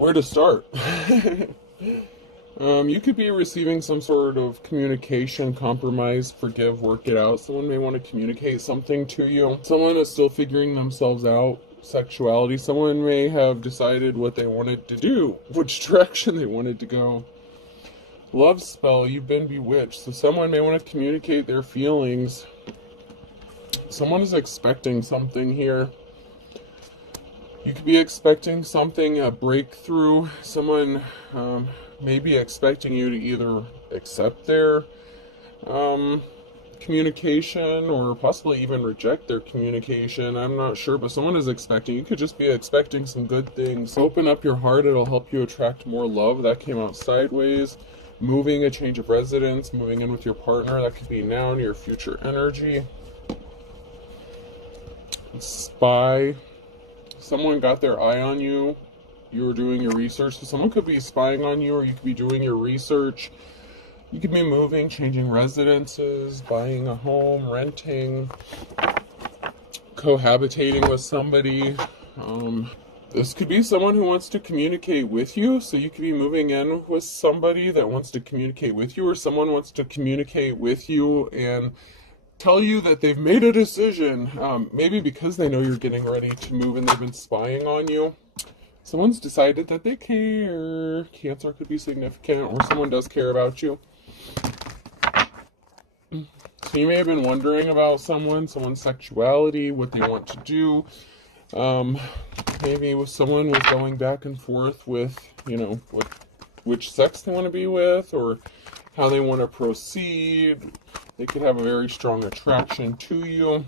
Where to start? You could be receiving some sort of communication, compromise, forgive, work it out. Someone may want to communicate something to you. Someone is still figuring themselves out. Sexuality. Someone may have decided what they wanted to do, which direction they wanted to go. Love spell, you've been bewitched. So someone may want to communicate their feelings. Someone is expecting something here. You could be expecting something, a breakthrough. Someone may be expecting you to either accept their communication or possibly even reject their communication. I'm not sure, but someone is expecting. You could just be expecting some good things. Open up your heart. It'll help you attract more love. That came out sideways. Moving, a change of residence, moving in with your partner. That could be now in your future energy. Spy. Someone got their eye on you. You were doing your research. So someone could be spying on you, or you could be doing your research. You could be moving, changing residences, buying a home, renting, cohabitating with somebody. This could be someone who wants to communicate with you. So you could be moving in with somebody that wants to communicate with you, or someone wants to communicate with you and tell you that they've made a decision. Maybe because they know you're getting ready to move and they've been spying on you. Someone's decided that they care. Cancer could be significant, or someone does care about you. So you may have been wondering about someone's sexuality, what they want to do. Maybe with someone was going back and forth with, which sex they want to be with, or how they want to proceed. They could have a very strong attraction to you.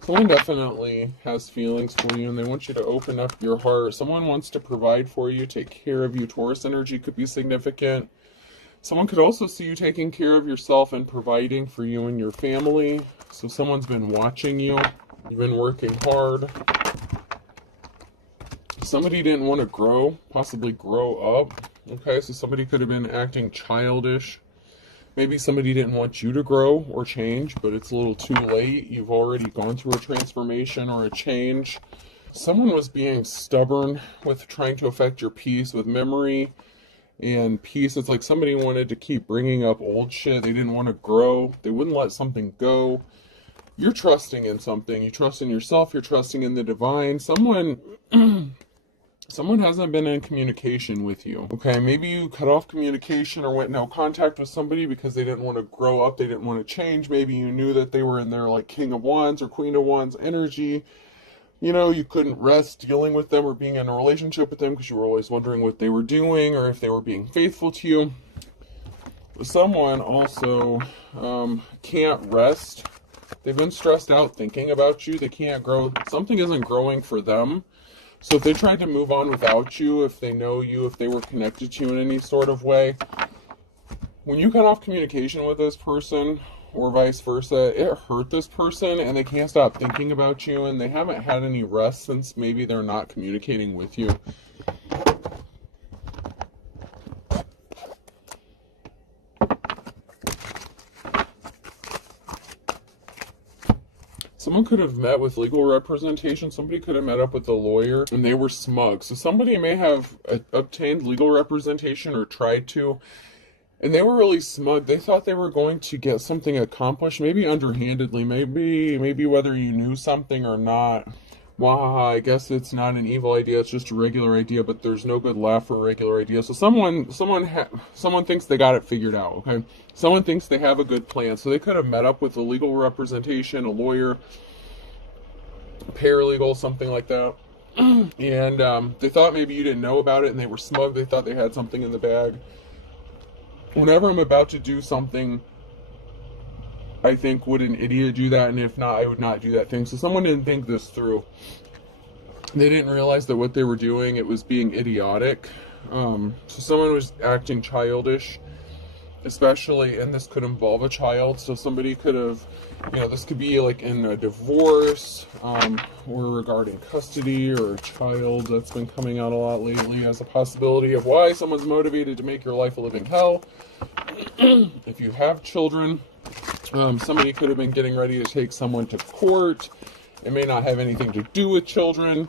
Someone definitely has feelings for you, and they want you to open up your heart. Someone wants to provide for you, take care of you. Taurus energy could be significant. Someone could also see you taking care of yourself and providing for you and your family. So someone's been watching you. You've been working hard. Somebody didn't want to grow, possibly grow up. Okay, so somebody could have been acting childish. Maybe somebody didn't want you to grow or change, but it's a little too late. You've already gone through a transformation or a change. Someone was being stubborn with trying to affect your peace with memory and peace. It's like somebody wanted to keep bringing up old shit. They didn't want to grow. They wouldn't let something go. You're trusting in something. You trust in yourself. You're trusting in the divine. Someone hasn't been in communication with you. Okay, maybe you cut off communication or went no contact with somebody because they didn't want to grow up, they didn't want to change. Maybe you knew that they were in their like King of Wands or Queen of Wands energy. You couldn't rest dealing with them or being in a relationship with them because you were always wondering what they were doing or if they were being faithful to you. Someone also can't rest. They've been stressed out thinking about you. They can't grow. Something isn't growing for them. So if they tried to move on without you, if they know you, if they were connected to you in any sort of way, when you cut off communication with this person or vice versa, it hurt this person and they can't stop thinking about you and they haven't had any rest since maybe they're not communicating with you. Someone could have met with legal representation. Somebody could have met up with a lawyer and they were smug. So somebody may have obtained legal representation or tried to, and they were really smug. They thought they were going to get something accomplished, maybe underhandedly, maybe whether you knew something or not. Wow, I guess it's not an evil idea, it's just a regular idea, but there's no good laugh for a regular idea. So someone thinks they got it figured out, okay? Someone thinks they have a good plan. So they could have met up with a legal representation, a lawyer, paralegal, something like that. And they thought maybe you didn't know about it and they were smug. They thought they had something in the bag. Whenever I'm about to do something, I think, would an idiot do that? And if not, I would not do that thing. So someone didn't think this through. They didn't realize that what they were doing, it was being idiotic. So someone was acting childish, especially, and this could involve a child. So somebody could have, this could be like in a divorce, or regarding custody or a child. That's been coming out a lot lately as a possibility of why someone's motivated to make your life a living hell. If you have children, somebody could have been getting ready to take someone to court. It may not have anything to do with children.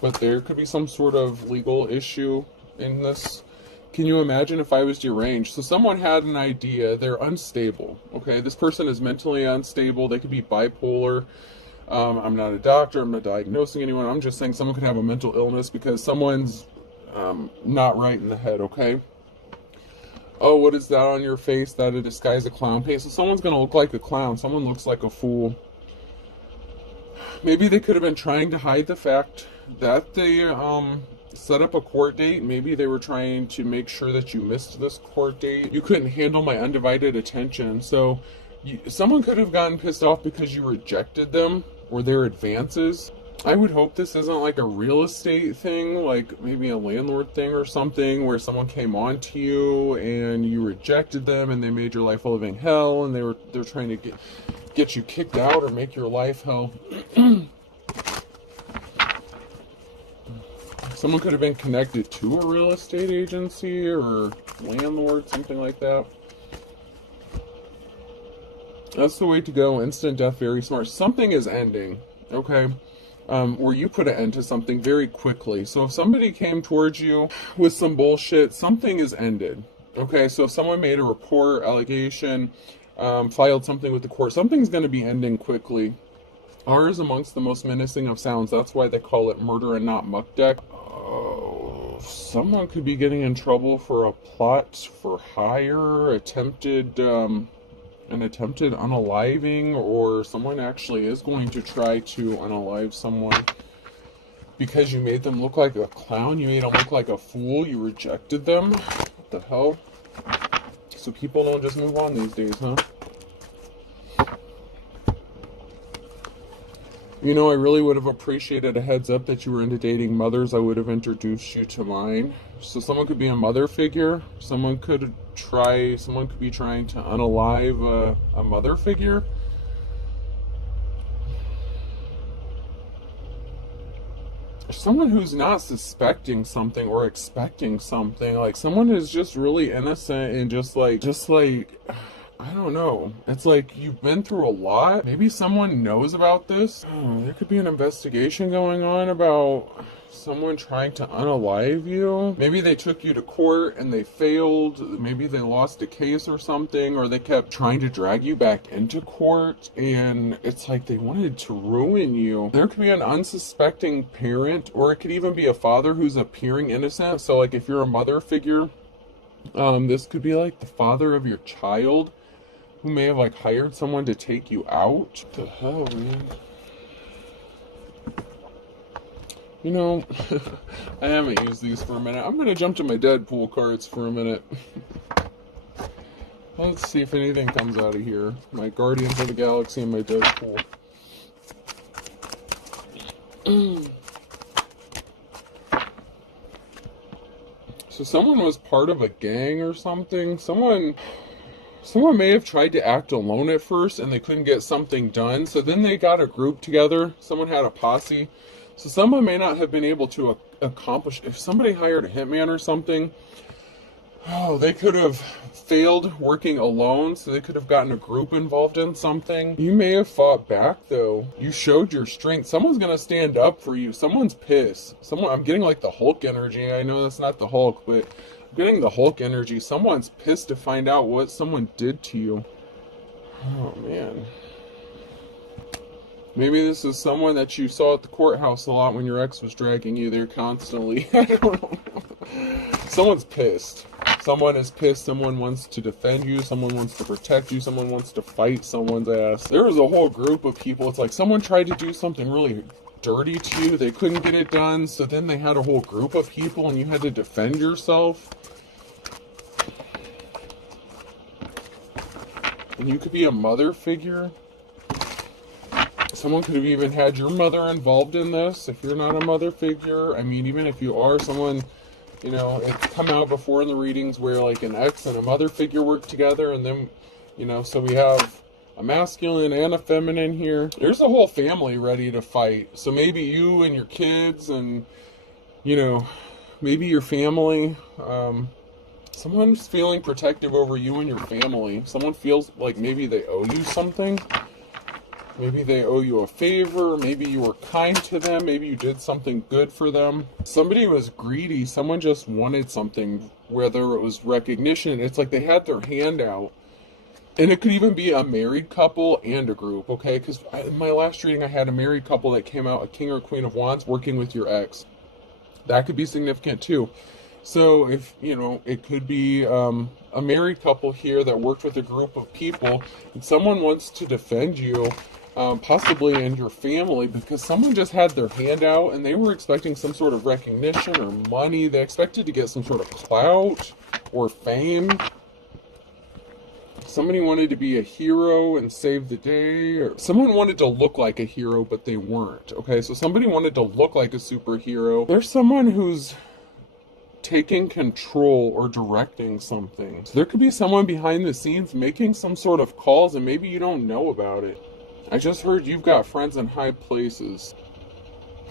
but there could be some sort of legal issue in this. Can you imagine if I was deranged? So someone had an idea, they're unstable, okay? This person is mentally unstable, they could be bipolar. I'm not a doctor, I'm not diagnosing anyone, I'm just saying someone could have a mental illness because someone's not right in the head, okay? Oh, what is that on your face? That a disguise a clown face? So someone's going to look like a clown, someone looks like a fool. Maybe they could have been trying to hide the fact that they set up a court date. Maybe they were trying to make sure that you missed this court date. You couldn't handle my undivided attention. So someone could have gotten pissed off because you rejected them or their advances. I would hope this isn't like a real estate thing, like maybe a landlord thing or something where someone came on to you and you rejected them and they made your life a living hell and they're trying to get you kicked out or make your life hell. Someone could have been connected to a real estate agency or landlord, something like that. That's the way to go. Instant death, very smart. Something is ending, okay? Where you put an end to something very quickly. So if somebody came towards you with some bullshit, something is ended, okay? So if someone made a report, allegation, filed something with the court, something's going to be ending quickly. R is amongst the most menacing of sounds. That's why they call it murder and not muck deck. Oh, someone could be getting in trouble for a plot for hire, an attempted unaliving, or someone actually is going to try to unalive someone because you made them look like a clown, you made them look like a fool, you rejected them. What the hell? So people don't just move on these days, huh? You know, I really would have appreciated a heads up that you were into dating mothers. I would have introduced you to mine. So someone could be a mother figure. Someone could be trying to unalive a mother figure. Someone who's not suspecting something or expecting something. Like someone who's just really innocent and just like I don't know. It's like you've been through a lot. Maybe someone knows about this. Oh, there could be an investigation going on about someone trying to unalive you. Maybe they took you to court and they failed. Maybe they lost a case or something, or they kept trying to drag you back into court and it's like they wanted to ruin you. There could be an unsuspecting parent, or it could even be a father who's appearing innocent. So like if you're a mother figure, this could be like the father of your child who may have like hired someone to take you out. What the hell, man? You know, I haven't used these for a minute. I'm gonna jump to my Deadpool cards for a minute. Let's see if anything comes out of here. My Guardians of the Galaxy and my Deadpool. So someone was part of a gang or something. Someone may have tried to act alone at first and they couldn't get something done. So then they got a group together. Someone had a posse. So someone may not have been able to accomplish. If somebody hired a hitman or something, oh, they could have failed working alone. So they could have gotten a group involved in something. You may have fought back though. You showed your strength. Someone's going to stand up for you. Someone's pissed. I'm getting like the Hulk energy. I know that's not the Hulk, but I'm getting the Hulk energy. Someone's pissed to find out what someone did to you. Oh, man. Maybe this is someone that you saw at the courthouse a lot when your ex was dragging you there constantly. I don't know. Someone's pissed. Someone is pissed. Someone wants to defend you. Someone wants to protect you. Someone wants to fight someone's ass. There was a whole group of people. It's like someone tried to do something really dirty to you. They couldn't get it done. So then they had a whole group of people and you had to defend yourself. And you could be a mother figure. Someone could have even had your mother involved in this. If you're not a mother figure, I mean, even if you are someone, you know, it's come out before in the readings where like an ex and a mother figure work together, and then, you know, so we have a masculine and a feminine here. There's a whole family ready to fight. So maybe you and your kids and, you know, maybe your family, someone's feeling protective over you and your family. Someone feels like maybe they owe you something. Maybe they owe you a favor. Maybe you were kind to them. Maybe you did something good for them. Somebody was greedy. Someone just wanted something, whether it was recognition. It's like they had their hand out. And it could even be a married couple and a group, okay? Because in my last reading, I had a married couple that came out, a king or a queen of wands, working with your ex. That could be significant too. So if, it could be a married couple here that worked with a group of people, and someone wants to defend you, possibly in your family, because someone just had their hand out and they were expecting some sort of recognition or money. They expected to get some sort of clout or fame. Somebody wanted to be a hero and save the day, or someone wanted to look like a hero, but they weren't. Okay, so somebody wanted to look like a superhero. There's someone who's taking control or directing something. So there could be someone behind the scenes making some sort of calls, and maybe you don't know about it. I just heard you've got friends in high places.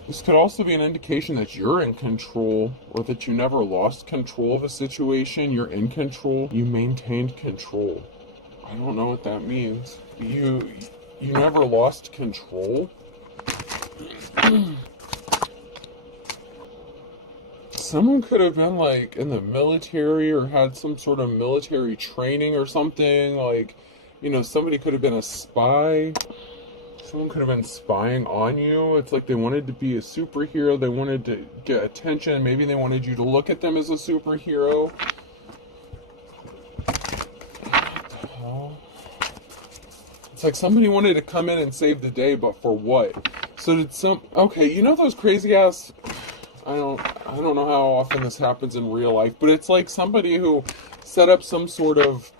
This could also be an indication that you're in control, or that you never lost control of a situation. You're in control. You maintained control. I don't know what that means. You never lost control? Someone could have been like in the military or had some sort of military training or something. Like, somebody could have been a spy. Someone could have been spying on you. It's like they wanted to be a superhero. They wanted to get attention. Maybe they wanted you to look at them as a superhero. It's like somebody wanted to come in and save the day, but for what? So did okay, those crazy ass, I don't know how often this happens in real life, but it's like somebody who set up some sort of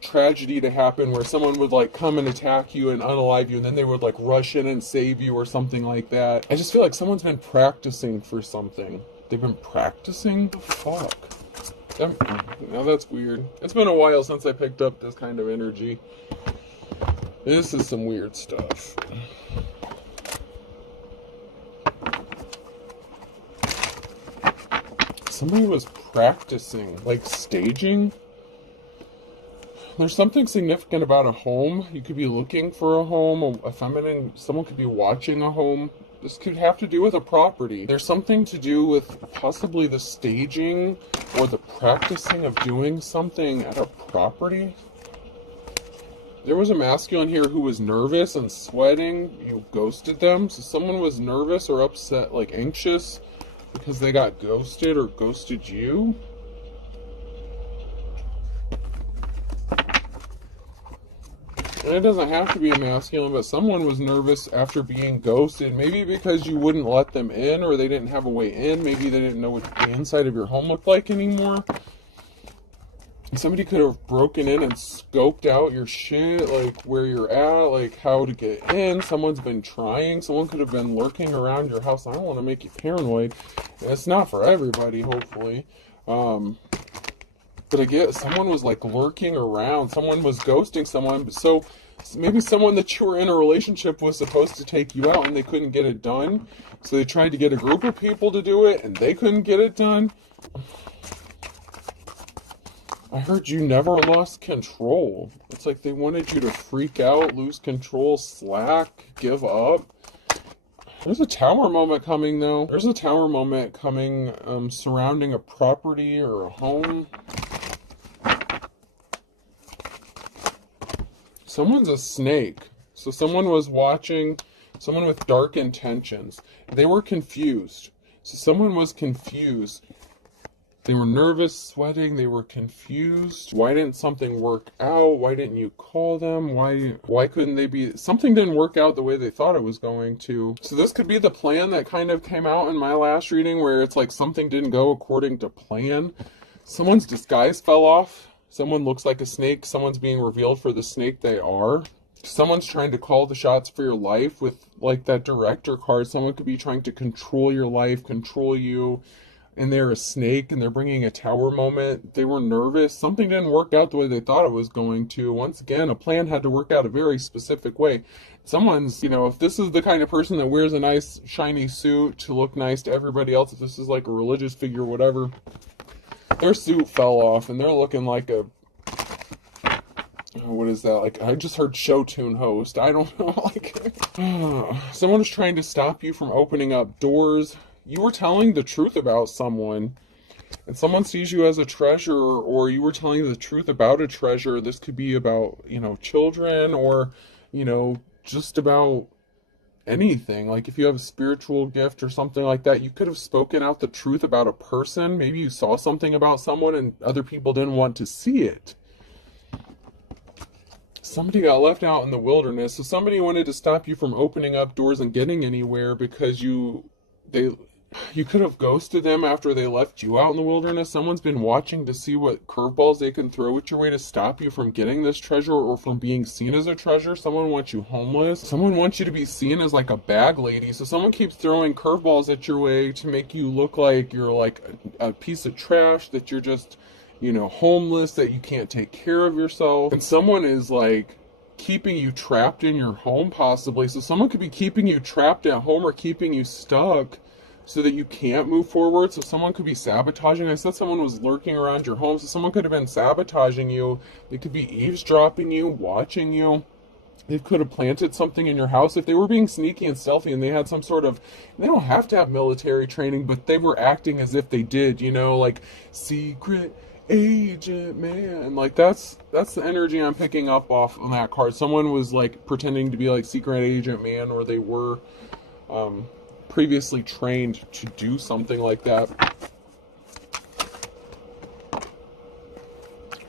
tragedy to happen where someone would like come and attack you and unalive you, and then they would like rush in and save you or something like that. I just feel like someone's been practicing for something. They've been practicing? The fuck? Now that's weird. It's been a while since I picked up this kind of energy. This is some weird stuff. Somebody was practicing, like staging. There's something significant about a home. You could be looking for a home, someone could be watching a home. This could have to do with a property. There's something to do with possibly the staging or the practicing of doing something at a property. There was a masculine here who was nervous and sweating. You ghosted them. So someone was nervous or upset, like anxious, because they got ghosted or ghosted you. And it doesn't have to be a masculine, but someone was nervous after being ghosted. Maybe because you wouldn't let them in, or they didn't have a way in. Maybe they didn't know what the inside of your home looked like anymore. Somebody could have broken in and scoped out your shit, like where you're at, like how to get in. Someone's been trying. Someone could have been lurking around your house. I don't want to make you paranoid. It's not for everybody, hopefully. But again, someone was like lurking around. Someone was ghosting someone. So maybe someone that you were in a relationship was supposed to take you out and they couldn't get it done. So they tried to get a group of people to do it and they couldn't get it done. I heard you never lost control. It's like they wanted you to freak out, lose control, slack, give up. There's a tower moment coming, though. There's a tower moment coming surrounding a property or a home. Someone's a snake. So someone was watching, someone with dark intentions. They were confused. So someone was confused. They were nervous, sweating, they were confused. Why didn't something work out? Why didn't you call them? Why couldn't they be? Something didn't work out the way they thought it was going to. So this could be the plan that kind of came out in my last reading, where it's like something didn't go according to plan. Someone's disguise fell off. Someone looks like a snake. Someone's being revealed for the snake they are. Someone's trying to call the shots for your life with like that director card. Someone could be trying to control your life, control you. And they're a snake, and they're bringing a tower moment. They were nervous. Something didn't work out the way they thought it was going to. Once again, a plan had to work out a very specific way. Someone's, if this is the kind of person that wears a nice shiny suit to look nice to everybody else, if this is like a religious figure, whatever, their suit fell off and they're looking like what is that? Like, I just heard show tune host. I don't know. Like, someone is trying to stop you from opening up doors. You were telling the truth about someone, and someone sees you as a treasure, or you were telling the truth about a treasure. This could be about, children, or, just about anything. Like, if you have a spiritual gift or something like that, you could have spoken out the truth about a person. Maybe you saw something about someone and other people didn't want to see it. Somebody got left out in the wilderness, so somebody wanted to stop you from opening up doors and getting anywhere because you could have ghosted them after they left you out in the wilderness. Someone's been watching to see what curveballs they can throw at your way to stop you from getting this treasure or from being seen as a treasure. Someone wants you homeless. Someone wants you to be seen as like a bag lady. So someone keeps throwing curveballs at your way to make you look like you're like a piece of trash, that you're just, homeless, that you can't take care of yourself. And someone is like keeping you trapped in your home, possibly. So someone could be keeping you trapped at home or keeping you stuck so that you can't move forward. So someone could be sabotaging. I said someone was lurking around your home, so someone could have been sabotaging you. They could be eavesdropping you, watching you. They could have planted something in your house. If they were being sneaky and stealthy and they had some sort of, they don't have to have military training, but they were acting as if they did, like secret agent man. Like, that's the energy I'm picking up off on that card. Someone was like pretending to be like secret agent man, or they were previously trained to do something like that.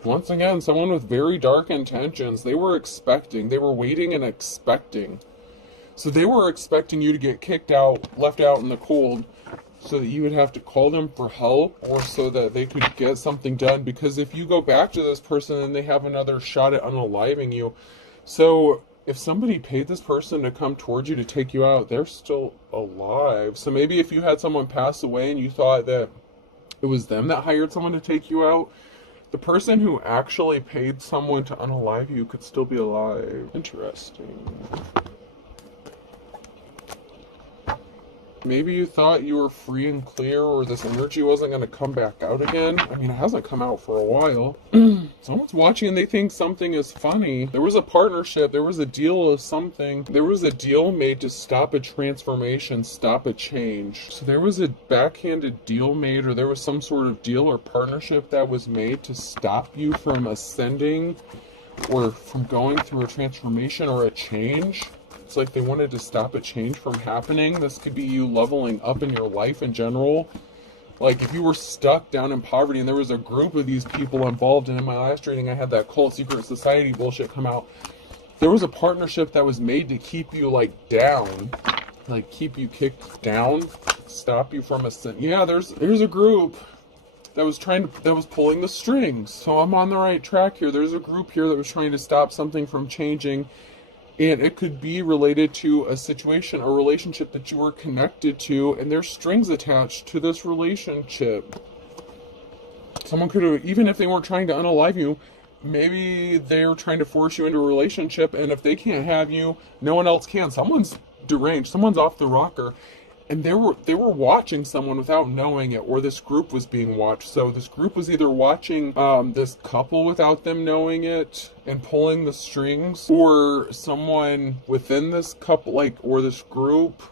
Once again, someone with very dark intentions. They were waiting and expecting. So they were expecting you to get kicked out, left out in the cold, so that you would have to call them for help, or so that they could get something done. Because if you go back to this person, then they have another shot at unaliving you. So if somebody paid this person to come towards you to take you out, they're still alive. So maybe if you had someone pass away and you thought that it was them that hired someone to take you out, the person who actually paid someone to unalive you could still be alive. Interesting. Maybe you thought you were free and clear, or this energy wasn't going to come back out again. I mean, it hasn't come out for a while. Someone's watching and they think something is funny. There was a partnership, there was a deal of something. There was a deal made to stop a transformation, stop a change. So there was a backhanded deal made, or there was some sort of deal or partnership that was made to stop you from ascending or from going through a transformation or a change. It's like they wanted to stop a change from happening. This could be you leveling up in your life in general. Like, if you were stuck down in poverty and there was a group of these people involved, and in my last reading I had that cult secret society bullshit come out, there was a partnership that was made to keep you like down, like keep you kicked down, stop you from ascending. Yeah, there's a group that was pulling the strings. So I'm on the right track here. There's a group here that was trying to stop something from changing. And it could be related to a situation, a relationship that you were connected to, and there's strings attached to this relationship. Someone could have, even if they weren't trying to unalive you, maybe they're trying to force you into a relationship, and if they can't have you, no one else can. Someone's deranged, someone's off the rocker. And they were watching someone without knowing it, or this group was being watched. So this group was either watching this couple without them knowing it and pulling the strings, or someone within this couple, or this group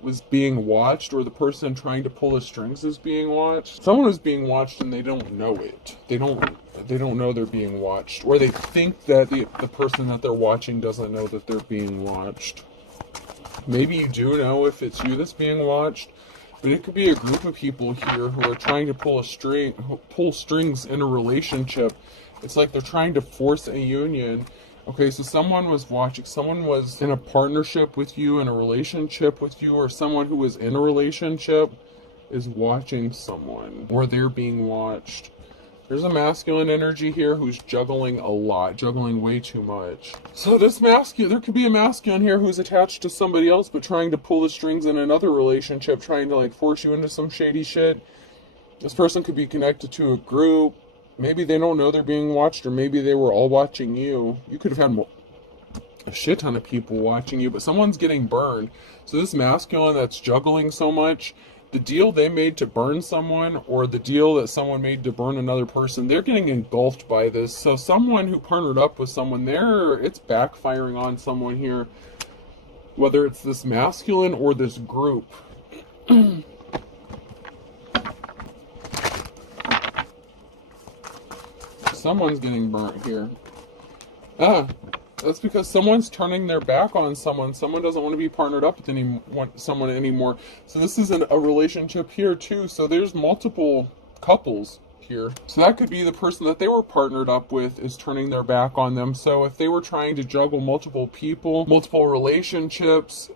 was being watched, or the person trying to pull the strings is being watched. Someone is being watched and they don't know it. They don't know they're being watched, or they think that the person that they're watching doesn't know that they're being watched. Maybe you do know if it's you that's being watched, but it could be a group of people here who are trying to pull strings in a relationship. It's like they're trying to force a union. Okay, so someone was watching, someone was in a partnership with you, in a relationship with you, or someone who was in a relationship is watching someone, or they're being watched. There's a masculine energy here who's juggling a lot, juggling way too much. So this there could be a masculine here who's attached to somebody else, but trying to pull the strings in another relationship, trying to force you into some shady shit. This person could be connected to a group. Maybe they don't know they're being watched, or maybe they were all watching you. You could have had a shit ton of people watching you, but someone's getting burned. So this masculine that's juggling so much, the deal they made to burn someone, or the deal that someone made to burn another person, they're getting engulfed by this. So someone who partnered up with someone there, it's backfiring on someone here, whether it's this masculine or this group. Someone's getting burnt here. That's because someone's turning their back on someone. Someone doesn't want to be partnered up with someone anymore. So this is a relationship here too. So there's multiple couples here. So that could be the person that they were partnered up with is turning their back on them. So if they were trying to juggle multiple people, multiple relationships,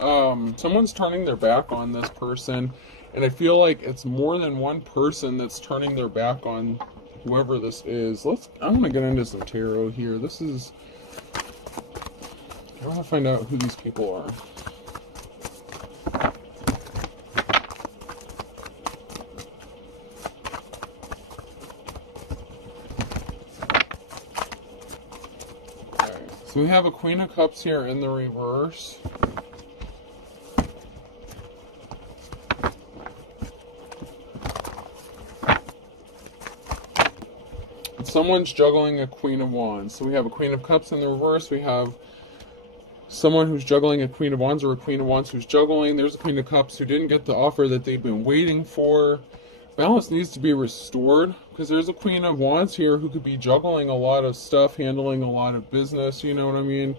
someone's turning their back on this person. And I feel like it's more than one person that's turning their back on whoever this is. I want to get into some tarot here. I want to find out who these people are. Okay. So we have a Queen of Cups here in the reverse. Someone's juggling a Queen of Wands. So we have a Queen of Cups in the reverse. We have someone who's juggling a Queen of Wands, or a Queen of Wands who's juggling. There's a Queen of Cups who didn't get the offer that they've been waiting for. Balance needs to be restored, because there's a Queen of Wands here who could be juggling a lot of stuff, handling a lot of business, you know what I mean?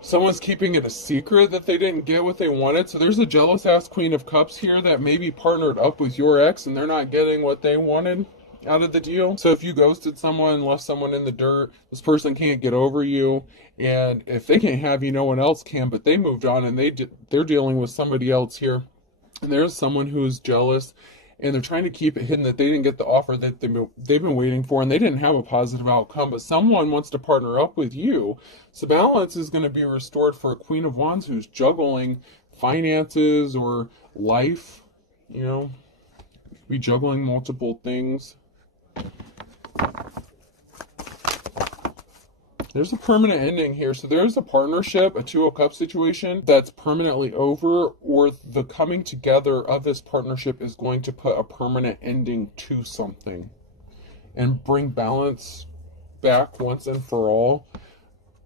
Someone's keeping it a secret that they didn't get what they wanted. So there's a jealous ass Queen of Cups here that maybe partnered up with your ex and they're not getting what they wanted out of the deal. So if you ghosted someone, left someone in the dirt, this person can't get over you, and if they can't have you, no one else can. But they moved on and they're dealing with somebody else here, and there's someone who's jealous and they're trying to keep it hidden that they didn't get the offer that they've been waiting for, and they didn't have a positive outcome, but someone wants to partner up with you. So balance is going to be restored for a Queen of Wands who's juggling finances or life, you know, be juggling multiple things. There's a permanent ending here. So there's a partnership, a Two of Cups situation that's permanently over, or the coming together of this partnership is going to put a permanent ending to something and bring balance back once and for all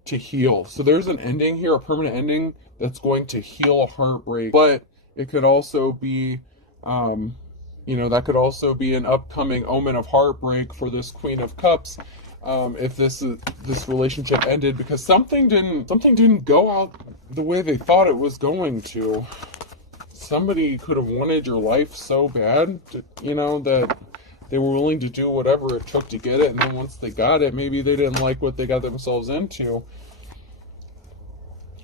to heal. So there's an ending here, a permanent ending that's going to heal a heartbreak, but it could also be, that could also be an upcoming omen of heartbreak for this Queen of Cups. If this relationship ended because something didn't go out the way they thought it was going to. Somebody could have wanted your life so bad, that they were willing to do whatever it took to get it, and then once they got it, maybe they didn't like what they got themselves into.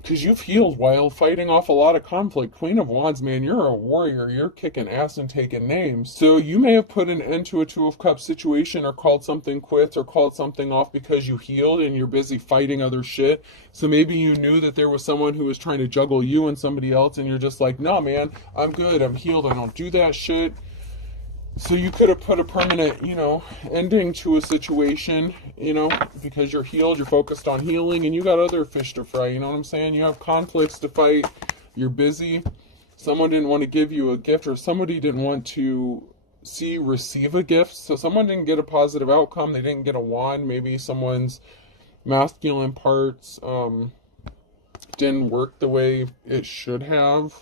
Because you've healed while fighting off a lot of conflict. Queen of Wands, man, you're a warrior. You're kicking ass and taking names. So you may have put an end to a Two of Cups situation, or called something quits, or called something off because you healed and you're busy fighting other shit. So maybe you knew that there was someone who was trying to juggle you and somebody else, and you're just like, no, man, I'm good. I'm healed. I don't do that shit. So you could have put a permanent, ending to a situation, because you're healed, you're focused on healing, and you got other fish to fry, you know what I'm saying? You have conflicts to fight, you're busy, someone didn't want to give you a gift, or somebody didn't want to receive a gift, so someone didn't get a positive outcome, they didn't get a wand, maybe someone's masculine parts didn't work the way it should have,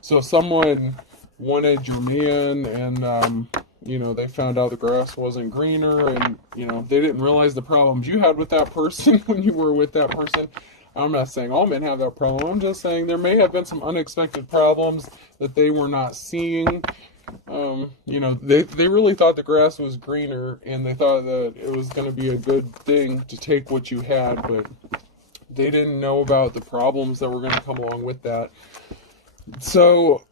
so someone wanted your man, and they found out the grass wasn't greener, and they didn't realize the problems you had with that person when you were with that person. I'm not saying all men have that problem. I'm just saying there may have been some unexpected problems that they were not seeing. They really thought the grass was greener, and they thought that it was going to be a good thing to take what you had, but they didn't know about the problems that were going to come along with that. So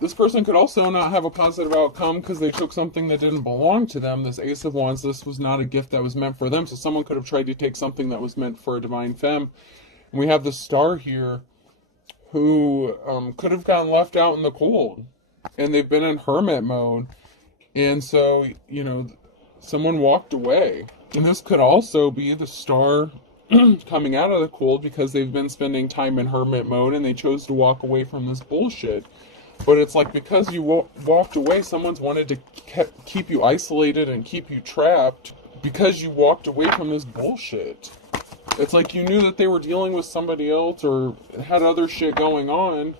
this person could also not have a positive outcome because they took something that didn't belong to them. This Ace of Wands, this was not a gift that was meant for them. So someone could have tried to take something that was meant for a divine femme. And we have the Star here who could have gotten left out in the cold. And they've been in hermit mode. And so, someone walked away. And this could also be the Star coming out of the cold because they've been spending time in hermit mode and they chose to walk away from this bullshit. But it's like, because you walked away, someone's wanted to keep you isolated and keep you trapped because you walked away from this bullshit. It's like you knew that they were dealing with somebody else or had other shit going on.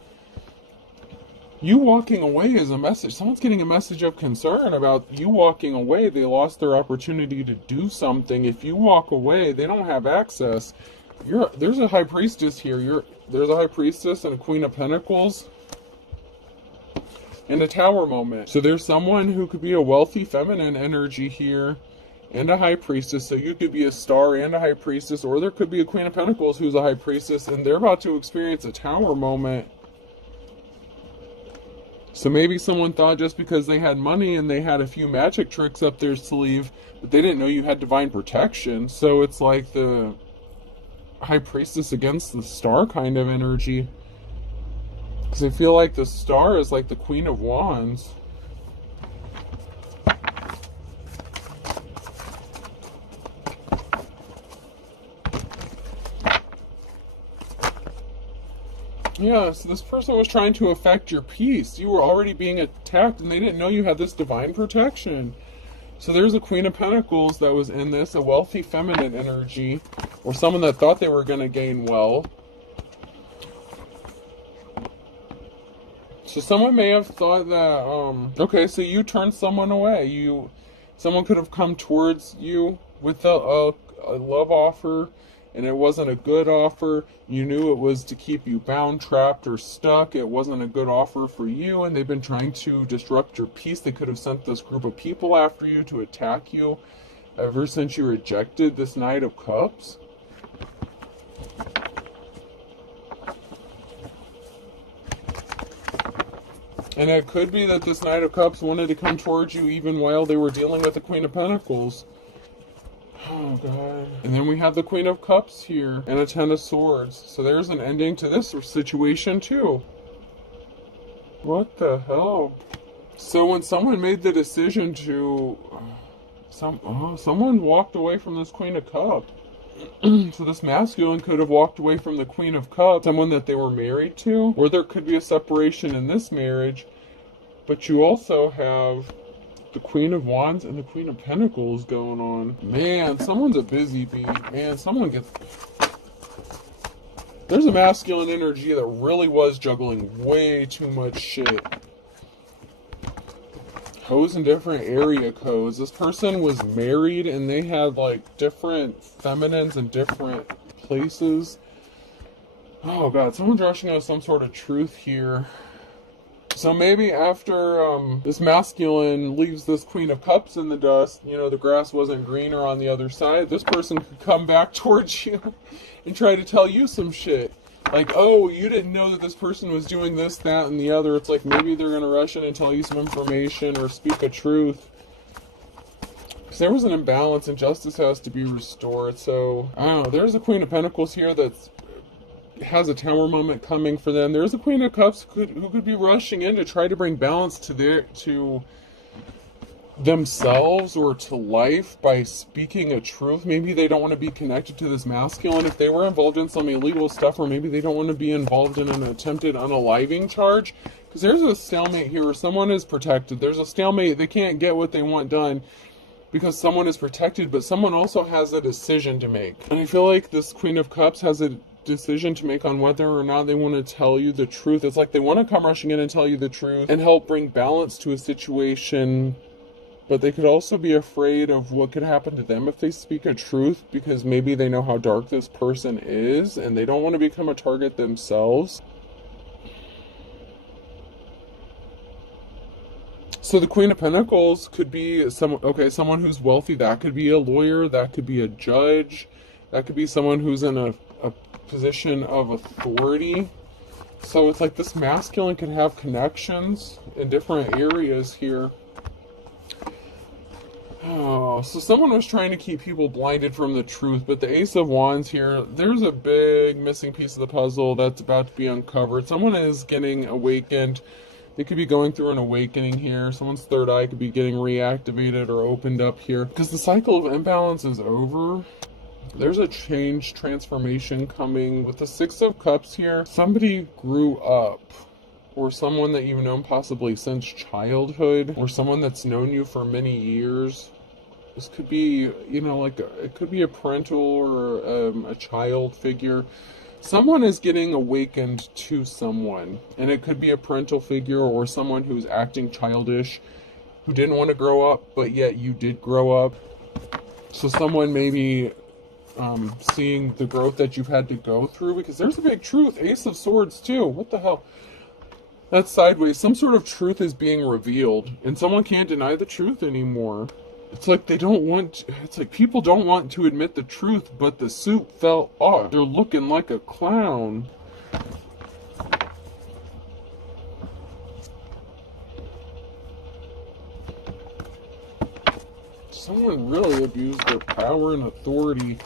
You walking away is a message. Someone's getting a message of concern about you walking away. They lost their opportunity to do something. If you walk away, they don't have access. There's a high priestess here. There's a high priestess and a queen of pentacles and a tower moment. So there's someone who could be a wealthy feminine energy here and a high priestess. So you could be a star and a high priestess, or there could be a queen of pentacles who's a high priestess and they're about to experience a tower moment. So maybe someone thought just because they had money and they had a few magic tricks up their sleeve, but they didn't know you had divine protection. So it's like the high priestess against the star kind of energy. Because I feel like the star is like the queen of wands. Yeah, so this person was trying to affect your peace. You were already being attacked and they didn't know you had this divine protection. So there's a queen of pentacles that was in this, a wealthy feminine energy, or someone that thought they were going to gain wealth. So someone may have thought that, okay, so you turned someone away. Someone could have come towards you with a love offer, and it wasn't a good offer. You knew it was to keep you bound, trapped, or stuck. It wasn't a good offer for you, and they've been trying to disrupt your peace. They could have sent this group of people after you to attack you ever since you rejected this Knight of Cups. And it could be that this Knight of Cups wanted to come towards you even while they were dealing with the Queen of Pentacles. Oh, God. And then we have the Queen of Cups here and a Ten of Swords. So there's an ending to this situation, too. What the hell? So when someone made the decision to... someone walked away from this Queen of Cups. So this masculine could have walked away from the Queen of Cups, someone that they were married to, or there could be a separation in this marriage. But you also have the Queen of Wands and the Queen of Pentacles going on. Man, someone's a busy bee. Man, there's a masculine energy that really was juggling way too much shit. Codes in different area codes. This person was married and they had like different feminines in different places. Oh God, someone's rushing out some sort of truth here. So maybe after this masculine leaves this Queen of Cups in the dust, the grass wasn't greener on the other side, this person could come back towards you and try to tell you some shit. Like, oh, you didn't know that this person was doing this, that, and the other. It's like maybe they're going to rush in and tell you some information or speak a truth. Because there was an imbalance and justice has to be restored. So, I don't know. There's a Queen of Pentacles here that has a tower moment coming for them. There's a Queen of Cups who could be rushing in to try to bring balance to themselves or to life by speaking a truth. Maybe they don't want to be connected to this masculine if they were involved in some illegal stuff, or maybe they don't want to be involved in an attempted unaliving charge, because there's a stalemate here where someone is protected. There's a stalemate. They can't get what they want done because someone is protected, but someone also has a decision to make. And I feel like this Queen of Cups has a decision to make on whether or not they want to tell you the truth. It's like they want to come rushing in and tell you the truth and help bring balance to a situation, but they could also be afraid of what could happen to them if they speak a truth, because maybe they know how dark this person is and they don't want to become a target themselves. So the Queen of Pentacles could be someone who's wealthy. That could be a lawyer, that could be a judge, that could be someone who's in a position of authority. So it's like this masculine could have connections in different areas here. Oh, so someone was trying to keep people blinded from the truth, but the Ace of Wands here, there's a big missing piece of the puzzle that's about to be uncovered. Someone is getting awakened. They could be going through an awakening here. Someone's third eye could be getting reactivated or opened up here, because the cycle of imbalance is over. There's a change, transformation coming. With the Six of Cups here, somebody grew up, or someone that you've known possibly since childhood, or someone that's known you for many years. This could be, you know, like it could be a parental or a child figure. Someone is getting awakened to someone, and it could be a parental figure or someone who's acting childish, who didn't want to grow up, but yet you did grow up. So someone maybe seeing the growth that you've had to go through, because there's a big truth. Ace of Swords too. What the hell? That's sideways. Some sort of truth is being revealed, and someone can't deny the truth anymore. It's like they don't want, it's like people don't want to admit the truth, but the suit fell off. They're looking like a clown. Someone really abused their power and authority.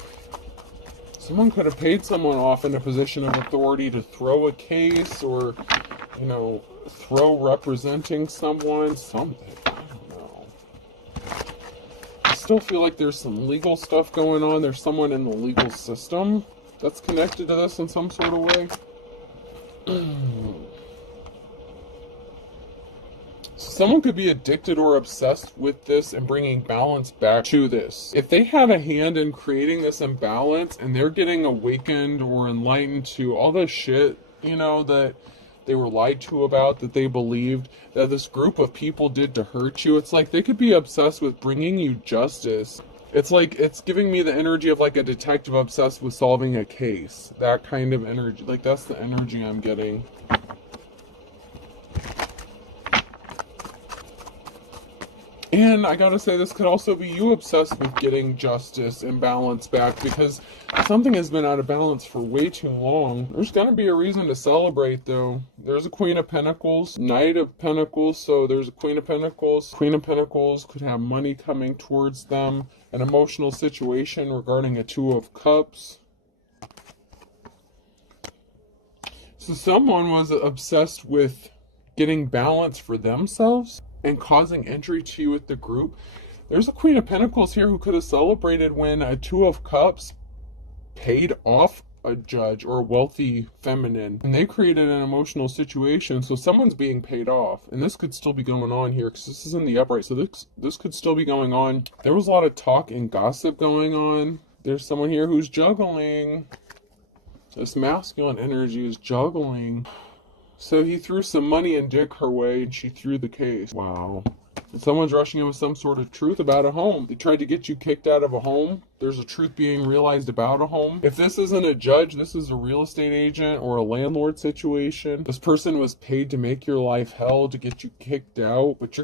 Someone could have paid someone off in a position of authority to throw a case, or, you know, throw representing someone, something. I don't know. I still feel like there's some legal stuff going on. There's someone in the legal system that's connected to this in some sort of way. Someone could be addicted or obsessed with this and bringing balance back to this. If they had a hand in creating this imbalance and they're getting awakened or enlightened to all the shit, you know, that they were lied to about, that they believed, that this group of people did to hurt you, it's like they could be obsessed with bringing you justice. It's like, it's giving me the energy of like a detective obsessed with solving a case. That kind of energy. Like, that's the energy I'm getting. And I gotta say, this could also be you obsessed with getting justice and balance back, because something has been out of balance for way too long. There's gonna be a reason to celebrate, though. There's a Queen of Pentacles, Knight of Pentacles, so there's a Queen of Pentacles. Queen of Pentacles could have money coming towards them, an emotional situation regarding a Two of Cups. So someone was obsessed with getting balance for themselves and causing entry to you with the group. There's a Queen of Pentacles here who could have celebrated when a Two of Cups paid off a judge or a wealthy feminine, and they created an emotional situation. So someone's being paid off, and this could still be going on here because this is in the upright, so this could still be going on. There was a lot of talk and gossip going on. There's someone here who's juggling. This masculine energy is juggling. So he threw some money and dick her way, and she threw the case. Wow. And someone's rushing in with some sort of truth about a home. They tried to get you kicked out of a home. There's a truth being realized about a home. If this isn't a judge, this is a real estate agent or a landlord situation. This person was paid to make your life hell, to get you kicked out. But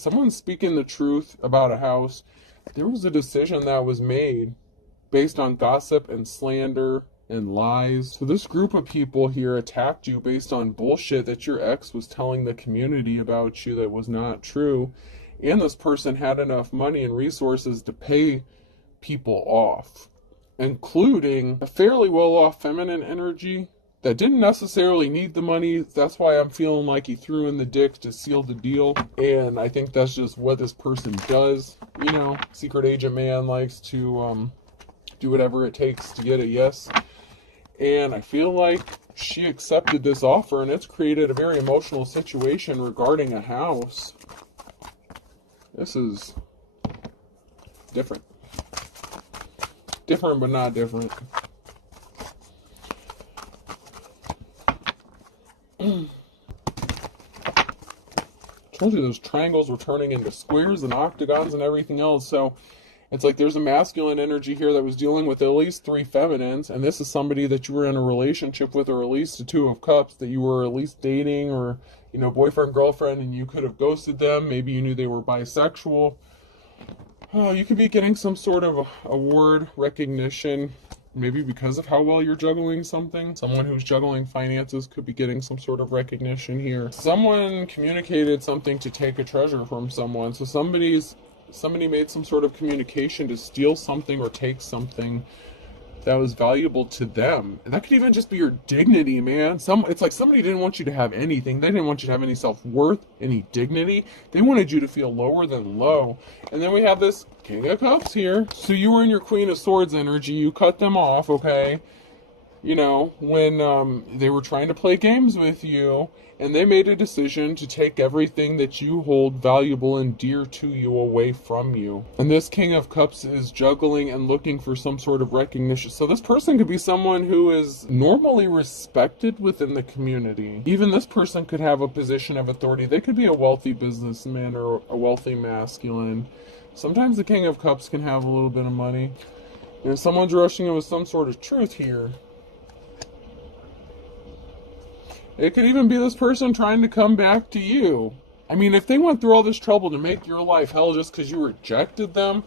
someone's speaking the truth about a house. There was a decision that was made based on gossip and slander and lies. So this group of people here attacked you based on bullshit that your ex was telling the community about you that was not true. And this person had enough money and resources to pay people off, including a fairly well-off feminine energy that didn't necessarily need the money. That's why I'm feeling like he threw in the dick to seal the deal. And I think that's just what this person does. You know, secret agent man likes to do whatever it takes to get a yes. And I feel like she accepted this offer, and it's created a very emotional situation regarding a house. This is different. Different, but not different. I told you those triangles were turning into squares and octagons and everything else, so it's like there's a masculine energy here that was dealing with at least 3 feminines, and this is somebody that you were in a relationship with, or at least a Two of Cups that you were at least dating, or, you know, boyfriend, girlfriend, and you could have ghosted them. Maybe you knew they were bisexual. Oh, you could be getting some sort of award recognition, maybe because of how well you're juggling something. Someone who's juggling finances could be getting some sort of recognition here. Someone communicated something to take a treasure from someone, so somebody made some sort of communication to steal something or take something that was valuable to them. And that could even just be your dignity, man. It's like somebody didn't want you to have anything. They didn't want you to have any self-worth, any dignity. They wanted you to feel lower than low. And then we have this King of Cups here. So you were in your Queen of Swords energy. You cut them off, okay? You know, when they were trying to play games with you, and they made a decision to take everything that you hold valuable and dear to you away from you. And this King of Cups is juggling and looking for some sort of recognition. So this person could be someone who is normally respected within the community. Even this person could have a position of authority. They could be a wealthy businessman or a wealthy masculine. Sometimes the King of Cups can have a little bit of money. And if someone's rushing in with some sort of truth here, it could even be this person trying to come back to you. I mean, if they went through all this trouble to make your life hell just because you rejected them,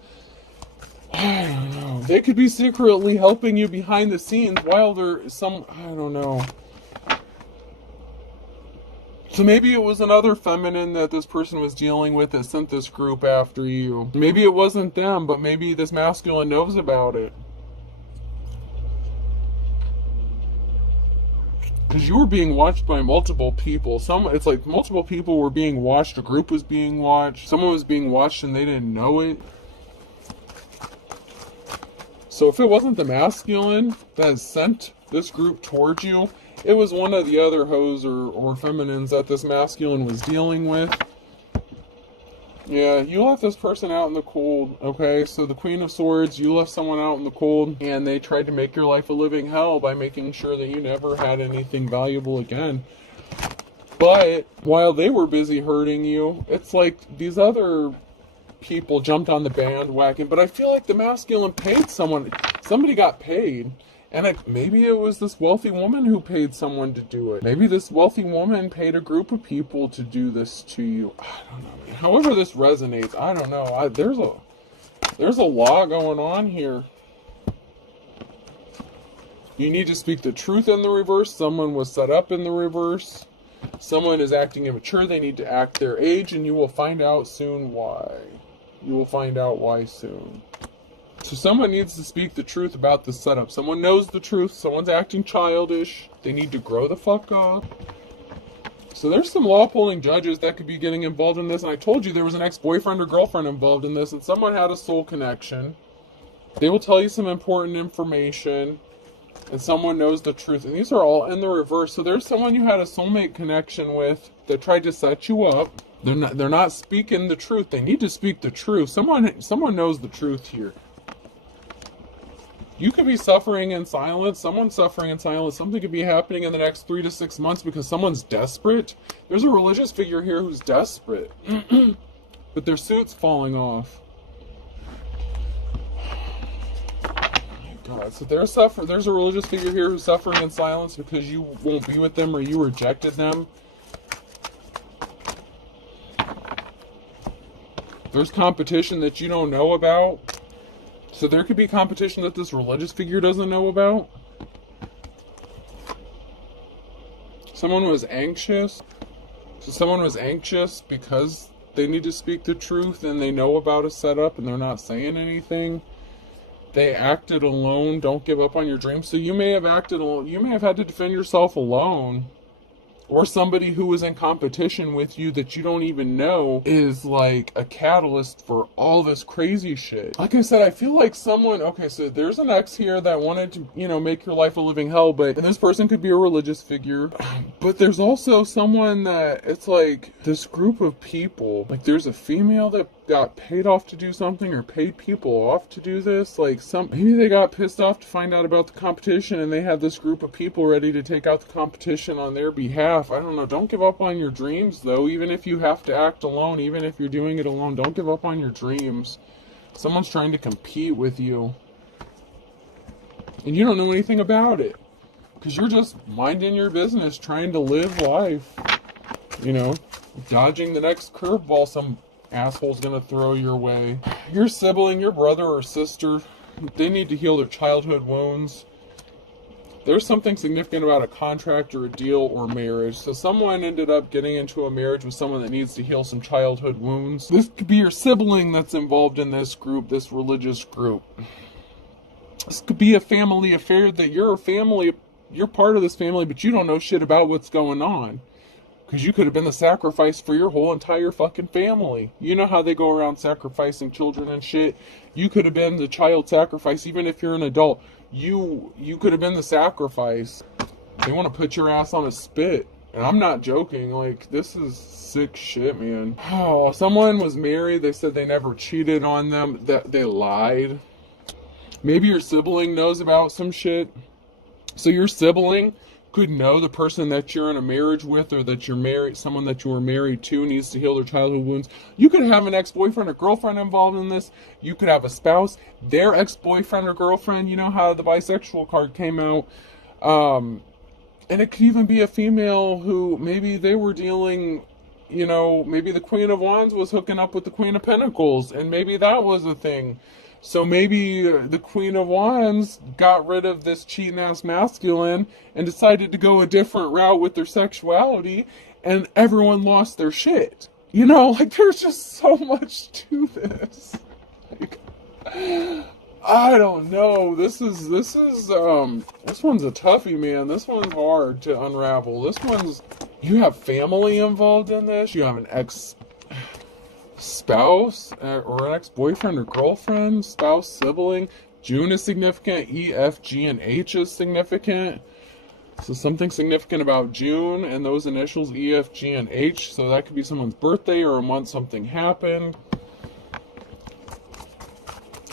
I don't know. They could be secretly helping you behind the scenes while they're I don't know. So maybe it was another feminine that this person was dealing with that sent this group after you. Maybe it wasn't them, but maybe this masculine knows about it. Because you were being watched by multiple people. It's like multiple people were being watched. A group was being watched. Someone was being watched and they didn't know it. So if it wasn't the masculine that sent this group towards you, it was one of the other hoes or feminines that this masculine was dealing with. Yeah, you left this person out in the cold, okay? So the Queen of Swords, you left someone out in the cold, and they tried to make your life a living hell by making sure that you never had anything valuable again. But while they were busy hurting you, it's like these other people jumped on the bandwagon. But I feel like the masculine paid someone. Somebody got paid. And maybe it was this wealthy woman who paid someone to do it. Maybe this wealthy woman paid a group of people to do this to you. I don't know, man. However this resonates, I don't know. There's a lot going on here. You need to speak the truth in the reverse. Someone was set up in the reverse. Someone is acting immature. They need to act their age, and you will find out soon why. You will find out why soon. So someone needs to speak the truth about the setup. Someone knows the truth. Someone's acting childish. They need to grow the fuck up. So there's some law-pulling judges that could be getting involved in this. And I told you there was an ex-boyfriend or girlfriend involved in this. And someone had a soul connection. They will tell you some important information. And someone knows the truth. And these are all in the reverse. So there's someone you had a soulmate connection with that tried to set you up. They're not speaking the truth. They need to speak the truth. Someone knows the truth here. You could be suffering in silence. Someone's suffering in silence. Something could be happening in the next 3 to 6 months because someone's desperate. There's a religious figure here who's desperate. But their suit's falling off. Oh my God. So there's a religious figure here who's suffering in silence because you won't be with them or you rejected them. There's competition that you don't know about. So there could be competition that this religious figure doesn't know about. Someone was anxious. So someone was anxious because they need to speak the truth and they know about a setup and they're not saying anything. They acted alone. Don't give up on your dreams. So you may have acted alone. You may have had to defend yourself alone. Or somebody who was in competition with you that you don't even know is like a catalyst for all this crazy shit. Like I said, I feel like someone, okay, so there's an ex here that wanted to, make your life a living hell, and this person could be a religious figure. But there's also someone that, it's like this group of people, like there's a female that got paid off to do something or paid people off to do this. Like maybe they got pissed off to find out about the competition and they had this group of people ready to take out the competition on their behalf. I don't know. Don't give up on your dreams though. Even if you have to act alone, even if you're doing it alone, don't give up on your dreams. Someone's trying to compete with you. And you don't know anything about it. Because you're just minding your business, trying to live life. Dodging the next curveball some asshole's gonna throw your way. Your sibling, your brother or sister, they need to heal their childhood wounds. There's something significant about a contract or a deal or marriage. So someone ended up getting into a marriage with someone that needs to heal some childhood wounds. This could be your sibling that's involved in this group, this religious group. This could be a family affair that you're part of this family, but you don't know shit about what's going on. Because you could have been the sacrifice for your whole entire fucking family. You know how they go around sacrificing children and shit? You could have been the child sacrifice, even if you're an adult. You could have been the sacrifice. They want to put your ass on a spit. And I'm not joking. Like, this is sick shit, man. Oh, someone was married. They said they never cheated on them. That they lied. Maybe your sibling knows about some shit. So your sibling could know the person that you're in a marriage with, or that you're married, someone that you were married to needs to heal their childhood wounds. You could have an ex-boyfriend or girlfriend involved in this. You could have a spouse, their ex-boyfriend or girlfriend. You know how the bisexual card came out. And it could even be a female who maybe they were dealing, you know, maybe the Queen of Wands was hooking up with the Queen of Pentacles, and maybe that was a thing. So maybe the Queen of Wands got rid of this cheating ass masculine and decided to go a different route with their sexuality, and everyone lost their shit. You know, like, there's just so much to this. Like, I don't know. This one's a toughie, man. This one's hard to unravel. You have family involved in this. You have an spouse or an ex-boyfriend or girlfriend, spouse, sibling. June is significant. E, F, G, and H is significant. So something significant about June and those initials, E, F, G, and H. So that could be someone's birthday or a month something happened.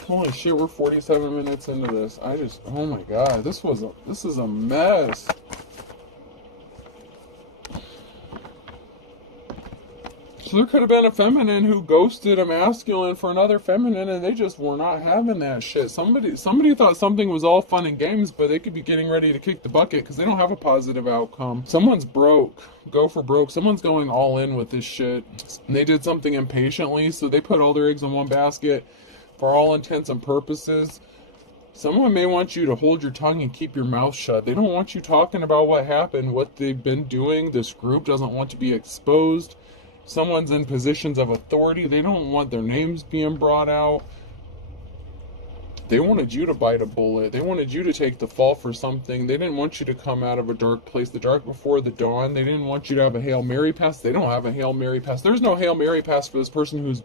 Holy shit, we're 47 minutes into this. Oh my god, this is a mess. So there could have been a feminine who ghosted a masculine for another feminine, and they just were not having that shit. Somebody thought something was all fun and games, but they could be getting ready to kick the bucket because they don't have a positive outcome. Someone's broke. Go for broke. Someone's going all in with this shit. And they did something impatiently, so they put all their eggs in one basket. For all intents and purposes, someone may want you to hold your tongue and keep your mouth shut. They don't want you talking about what happened, what they've been doing. This group doesn't want to be exposed. Someone's in positions of authority. They don't want their names being brought out. They wanted you to bite a bullet. They wanted you to take the fall for something. They didn't want you to come out of a dark place, the dark before the dawn. They didn't want you to have a Hail Mary pass. They don't have a Hail Mary pass. There's no Hail Mary pass for this person who's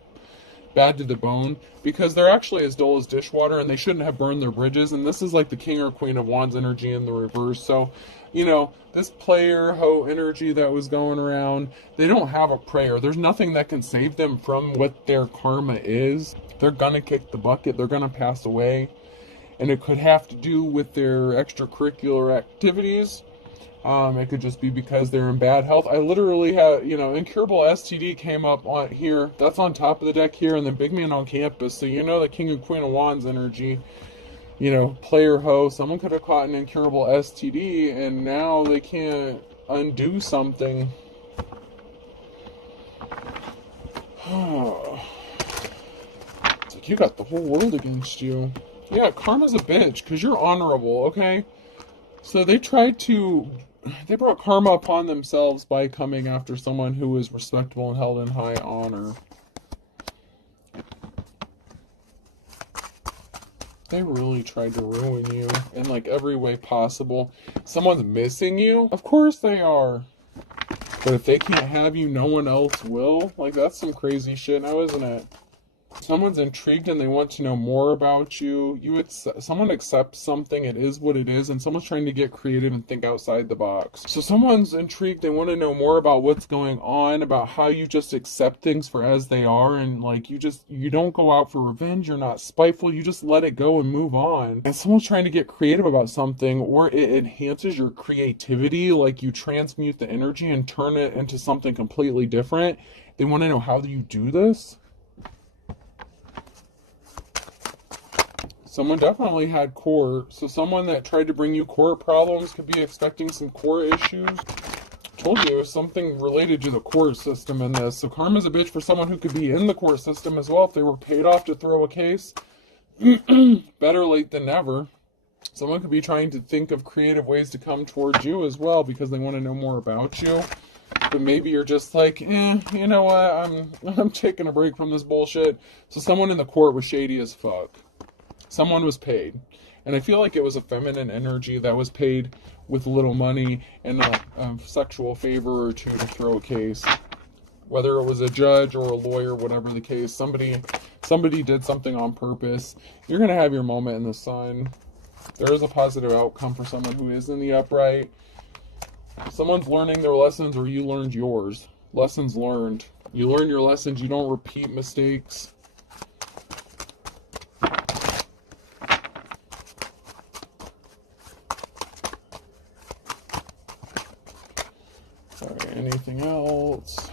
bad to the bone, because they're actually as dull as dishwater, and they shouldn't have burned their bridges. And this is like the King or Queen of Wands energy in the reverse. So, you know, this player hoe energy that was going around, they don't have a prayer. There's nothing that can save them from what their karma is. They're gonna kick the bucket. They're gonna pass away, and it could have to do with their extracurricular activities. It could just be because they're in bad health. I literally have, you know, incurable STD came up on here. That's on top of the deck here, and then big man on campus. So you know the King and Queen of Wands energy, you know, player hoe. Someone could have caught an incurable STD, and now they can't undo something. It's like you got the whole world against you. Yeah, karma's a bitch, because you're honorable, okay? So they brought karma upon themselves by coming after someone who was respectable and held in high honor. They really tried to ruin you in like every way possible. Someone's missing you? Of course they are. But if they can't have you, no one else will? Like, that's some crazy shit now, isn't it? Someone's intrigued and they want to know more about you. Someone accepts something, it is what it is, and someone's trying to get creative and think outside the box. So someone's intrigued, they want to know more about what's going on, about how you just accept things for as they are, and like you don't go out for revenge, you're not spiteful, you just let it go and move on. And someone's trying to get creative about something, or it enhances your creativity, like you transmute the energy and turn it into something completely different. They want to know, how do you do this? Someone definitely had court. So someone that tried to bring you court problems could be expecting some court issues. Told you it was something related to the court system in this. So karma's a bitch for someone who could be in the court system as well if they were paid off to throw a case. Better late than never. Someone could be trying to think of creative ways to come towards you as well because they want to know more about you. But maybe you're just like, you know what, I'm taking a break from this bullshit. So someone in the court was shady as fuck. Someone was paid. And I feel like it was a feminine energy that was paid with little money and a sexual favor or two to throw a case. Whether it was a judge or a lawyer, whatever the case, somebody did something on purpose. You're going to have your moment in the sun. There is a positive outcome for someone who is in the upright. Someone's learning their lessons, or you learned yours. Lessons learned. You learn your lessons. You don't repeat mistakes. Sorry, anything else?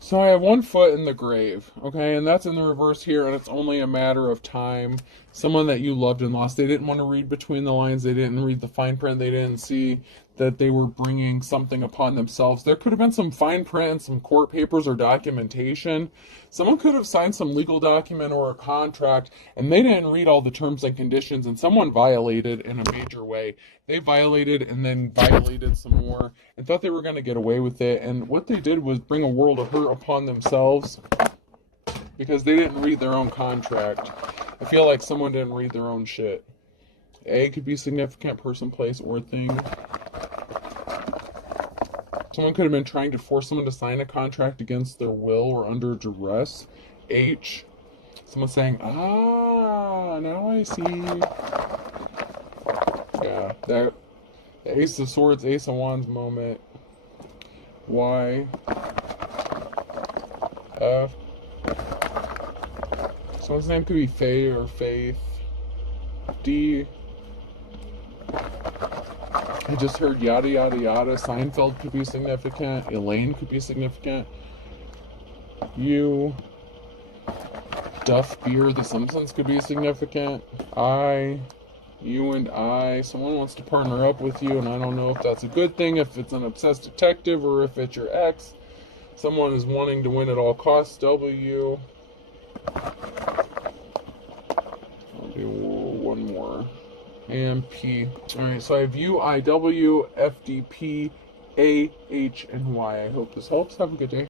So I have one foot in the grave, okay, and that's in the reverse here, and it's only a matter of time. Someone that you loved and lost, they didn't want to read between the lines, they didn't read the fine print, they didn't see that they were bringing something upon themselves. There could have been some fine print and some court papers or documentation. Someone could have signed some legal document or a contract, and they didn't read all the terms and conditions, and someone violated in a major way. They violated and then violated some more and thought they were going to get away with it, and what they did was bring a world of hurt upon themselves because they didn't read their own contract. I feel like someone didn't read their own shit. A could be significant, person, place, or thing. Someone could have been trying to force someone to sign a contract against their will or under duress. H, someone saying, now I see. Yeah, that Ace of Swords, Ace of Wands moment. Y, F. Someone's name could be Faye or Faith. D, I just heard yada yada yada. Seinfeld could be significant. Elaine could be significant. U, Duff Beer, The Simpsons could be significant. I, you and I, someone wants to partner up with you, and I don't know if that's a good thing, if it's an obsessed detective, or if it's your ex. Someone is wanting to win at all costs. W. I'll do one more. And P. Alright, so I have U, I, W, F, D, P, A, H, and Y. I hope this helps. Have a good day.